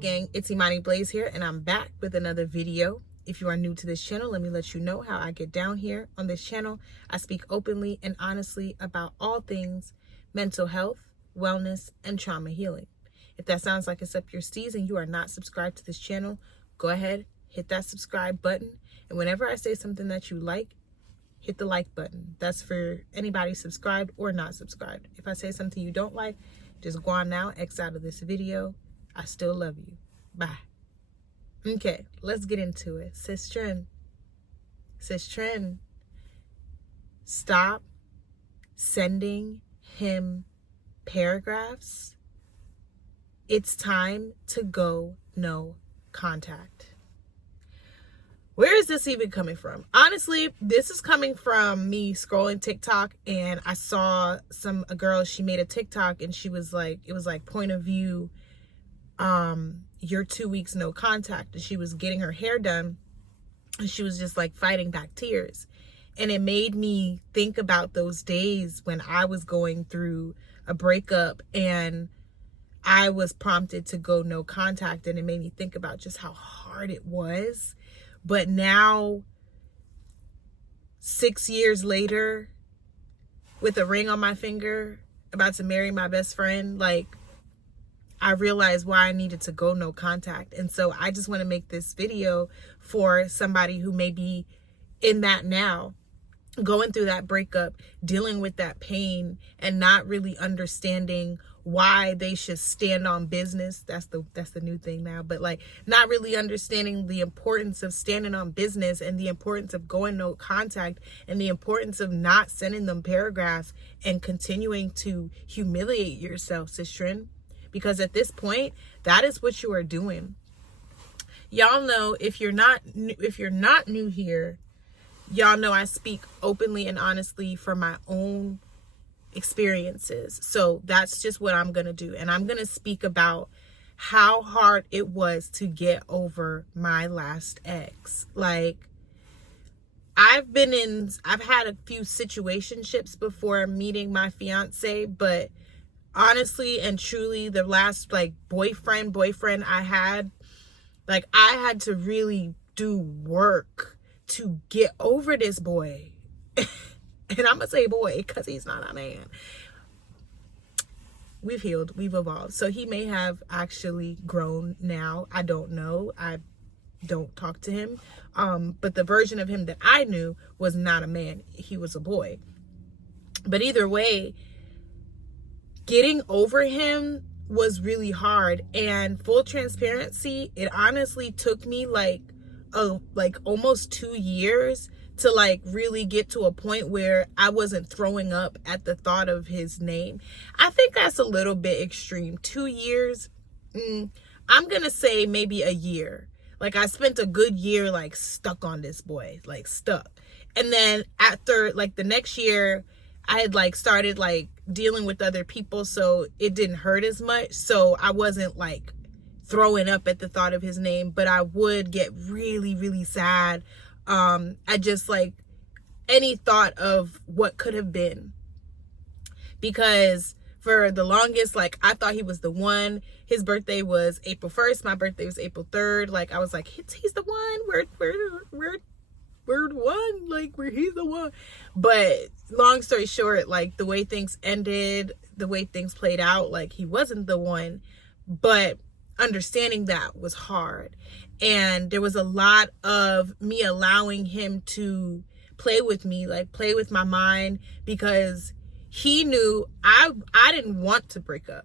good, gang? It's Imani Blaze here, and I'm back with another video. If you are new to this channel, let me let you know how I get down here on this channel. I speak openly and honestly about all things mental health, wellness, and trauma healing. If that sounds like it's up your steez and you are not subscribed to this channel, go ahead, hit that subscribe button. And whenever I say something that you like, hit the like button. That's for anybody subscribed or not subscribed. If I say something you don't like, just go on now, X out of this video. I still love you. Bye. Okay, let's get into it. Sis Trin, stop sending him paragraphs. It's time to go no contact. Where is this even coming from? Honestly, this is coming from me scrolling TikTok, and I saw a girl, she made a TikTok, and she was like, it was like point of view, your 2 weeks no contact. And she was getting her hair done, and she was just like fighting back tears. And it made me think about those days when I was going through a breakup and I was prompted to go no contact, and it made me think about just how hard it was. But now, 6 years later, with a ring on my finger, about to marry my best friend, like, I realized why I needed to go no contact. And so I just want to make this video for somebody who may be in that now, going through that breakup, dealing with that pain, and not really understanding why they should stand on business. That's the new thing now, but like not really understanding the importance of standing on business, and the importance of going no contact, and the importance of not sending them paragraphs and continuing to humiliate yourself, Sis Trin, because at this point, that is what you are doing. Y'all know, if you're not new here, y'all know I speak openly and honestly from my own experiences. So that's just what I'm going to do. And I'm going to speak about how hard it was to get over my last ex. Like, I've had a few situationships before meeting my fiance, but honestly and truly, the last like boyfriend I had, like, I had to really do work to get over this boy. And I'm gonna say boy because he's not a man. We've healed, we've evolved. So he may have actually grown now. I don't know. I don't talk to him. But the version of him that I knew was not a man. He was a boy. But either way, getting over him was really hard. And full transparency, it honestly took me like almost 2 years to like really get to a point where I wasn't throwing up at the thought of his name. I think that's a little bit extreme. 2 years, I'm gonna say maybe a year. Like, I spent a good year like stuck on this boy, like stuck. And then after like the next year, I had like started like dealing with other people, so it didn't hurt as much. So I wasn't like throwing up at the thought of his name, but I would get really, really sad. I just like any thought of what could have been, because for the longest, like, I thought he was the one. His birthday was April 1st. My birthday was April 3rd. Like, I was like, he's the one. We're the one. Like, he's the one. But long story short, like, the way things ended, the way things played out, like, he wasn't the one. But understanding that was hard. And there was a lot of me allowing him to play with me, like play with my mind, because he knew I didn't want to break up.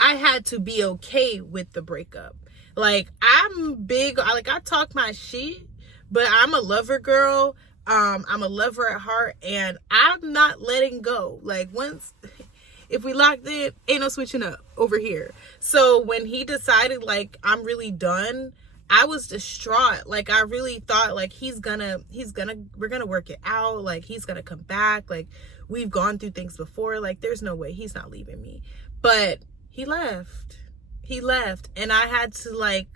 I had to be okay with the breakup. Like, I'm big, like, I talk my shit, but I'm a lover girl. I'm a lover at heart, and I'm not letting go. Like, once, if we locked in, ain't no switching up over here. So when he decided like I'm really done, I was distraught. Like, I really thought like we're gonna work it out. Like, he's gonna come back. Like, we've gone through things before. Like, there's no way he's not leaving me. But he left. And I had to like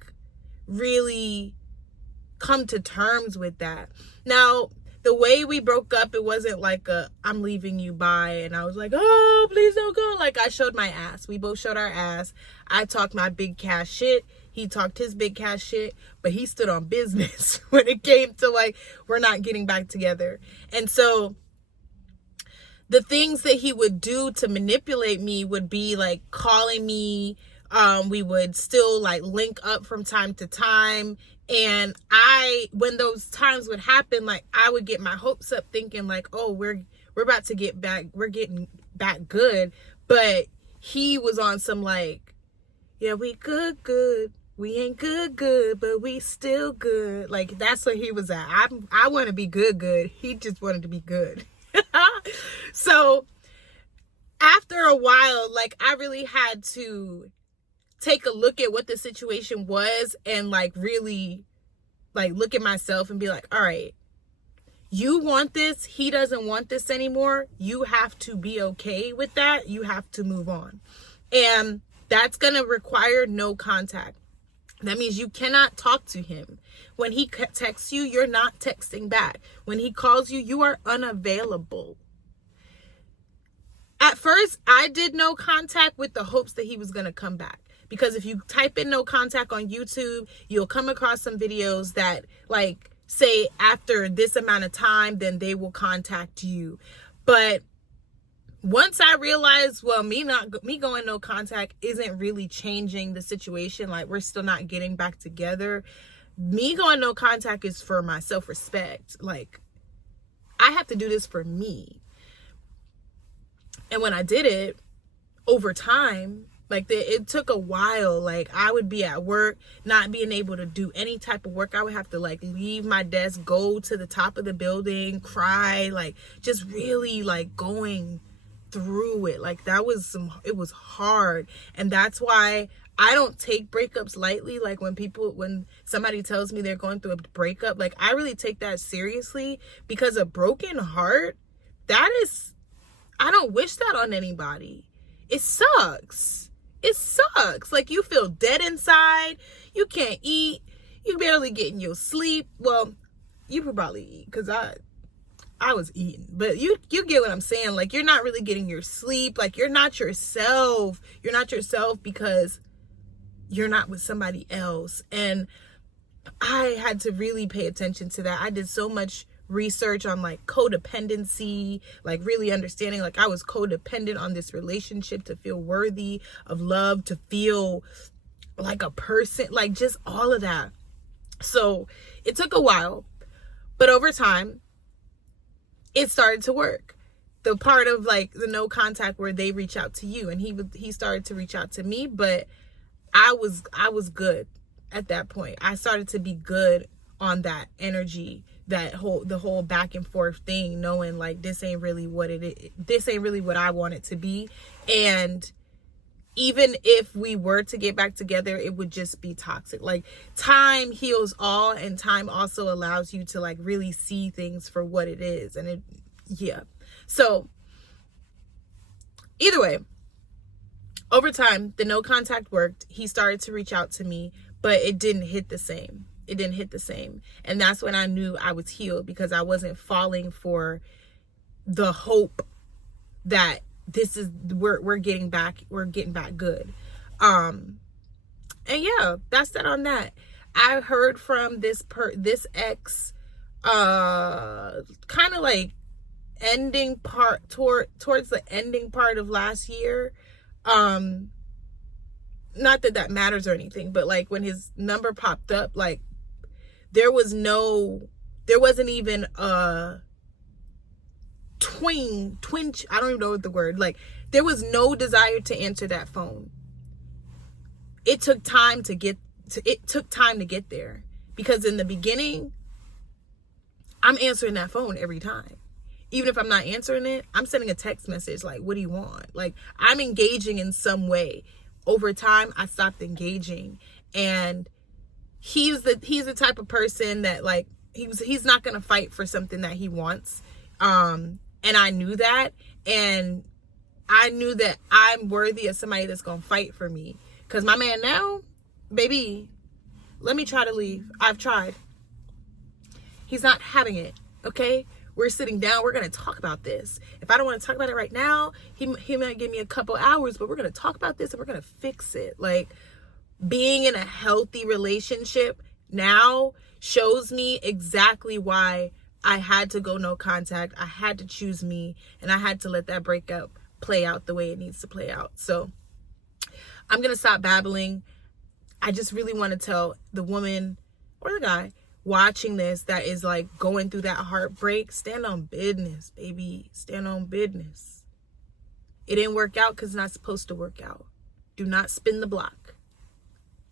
really come to terms with that. Now, the way we broke up, it wasn't like a I'm leaving you by and I was like, oh, please don't go. Like, I showed my ass. We both showed our ass. I talked my big cash shit. He talked his big cash shit, but he stood on business when it came to like, we're not getting back together. And so the things that he would do to manipulate me would be like calling me. We would still like link up from time to time. And when those times would happen, like I would get my hopes up thinking like, oh, we're about to get back. We're getting back good. But he was on some like, yeah, we good. We ain't good, but we still good. Like, that's what he was at. I want to be good. He just wanted to be good. So after a while, like I really had to take a look at what the situation was and like really like look at myself and be like, all right, you want this, he doesn't want this anymore. You have to be okay with that. You have to move on. And that's going to require no contact. That means you cannot talk to him. When he texts you, you're not texting back. When he calls you, you are unavailable. At first, I did no contact with the hopes that he was going to come back. Because if you type in no contact on YouTube, you'll come across some videos that like say after this amount of time, then they will contact you. But once I realized, well, me going no contact isn't really changing the situation. Like we're still not getting back together. Me going no contact is for my self-respect. Like I have to do this for me. And when I did it over time, like it took a while. Like I would be at work, not being able to do any type of work. I would have to like leave my desk, go to the top of the building, cry, like just really like going through it. Like it was hard. And that's why I don't take breakups lightly. Like when somebody tells me they're going through a breakup, like I really take that seriously, because a broken heart, I don't wish that on anybody. It sucks. It sucks. Like you feel dead inside. You can't eat. You barely getting your sleep. Well, you could probably eat because I was eating, but you get what I'm saying. Like you're not really getting your sleep. Like you're not yourself. You're not yourself because you're not with somebody else. And I had to really pay attention to that. I did so much research on like codependency, like really understanding like I was codependent on this relationship to feel worthy of love, to feel like a person, like just all of that. So it took a while, but over time it started to work. The part of like the no contact where they reach out to you, and he started to reach out to me, but I was good at that point. I started to be good on that energy, the whole back and forth thing, knowing like this ain't really what it is. This ain't really what I want it to be. And even if we were to get back together, it would just be toxic. Like time heals all, and time also allows you to like really see things for what it is. And so either way, over time, the no contact worked. He started to reach out to me, but it didn't hit the same. And that's when I knew I was healed, because I wasn't falling for the hope that we're getting back good. And yeah, that's that on that. I heard from this ex kind of like ending part towards the ending part of last year. Not that matters or anything, but like when his number popped up, like there wasn't even a twinge. I don't even know what the word, like there was no desire to answer that phone. It took time to get there, because in the beginning, I'm answering that phone every time. Even if I'm not answering it, I'm sending a text message like, what do you want? Like I'm engaging in some way. Over time, I stopped engaging, and he's the type of person that like he's not gonna fight for something that he wants. And I knew that, and I knew that I'm worthy of somebody that's gonna fight for me. Cause my man now, baby, let me try to leave. I've tried. He's not having it. Okay, we're sitting down, we're going to talk about this. If I don't want to talk about it right now, he might give me a couple hours, but we're going to talk about this and we're going to fix it. Like, being in a healthy relationship now shows me exactly why I had to go no contact. I had to choose me, and I had to let that breakup play out the way it needs to play out. So I'm going to stop babbling. I just really want to tell the woman or the guy watching this that is like going through that heartbreak, stand on business, baby. Stand on business. It didn't work out because it's not supposed to work out. Do not spin the block.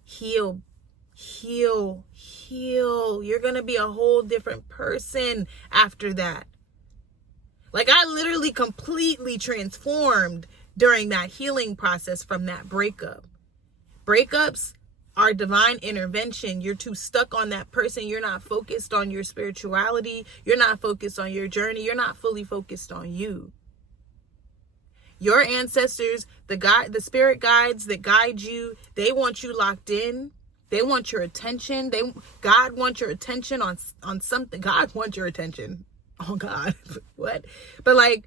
Heal. You're going to be a whole different person after that. Like, I literally completely transformed during that healing process from that breakup. Breakups are divine intervention. You're too stuck on that person. You're not focused on your spirituality. You're not focused on your journey. You're not fully focused on you. Your ancestors, the spirit guides that guide you, they want you locked in. They want your attention. God wants your attention on something. God wants your attention. Oh God, what? But like,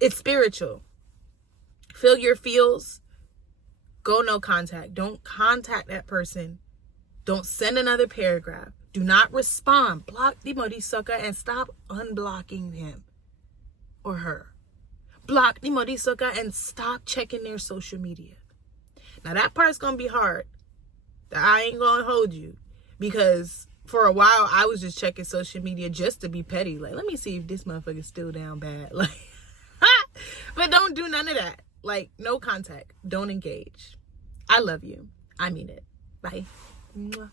it's spiritual. Feel your feels. Go no contact. Don't contact that person. Don't send another paragraph. Do not respond. Block the muddy sucker and stop unblocking him or her. Block the muddy sucker and stop checking their social media. Now that part's going to be hard. I ain't going to hold you, because for a while I was just checking social media just to be petty. Like, let me see if this motherfucker's still down bad. Like, but don't do none of that. Like, no contact. Don't engage. I love you. I mean it. Bye. Mwah.